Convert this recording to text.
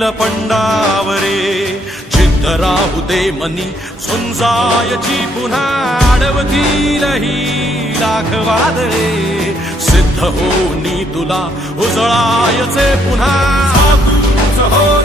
येईल पंडावरे जिद्द राहू दे मनी झुंजायची पुन्हा अडवतील ही लाख वादळे सिद्ध होनी तुला उजळायचे पुन्हा हो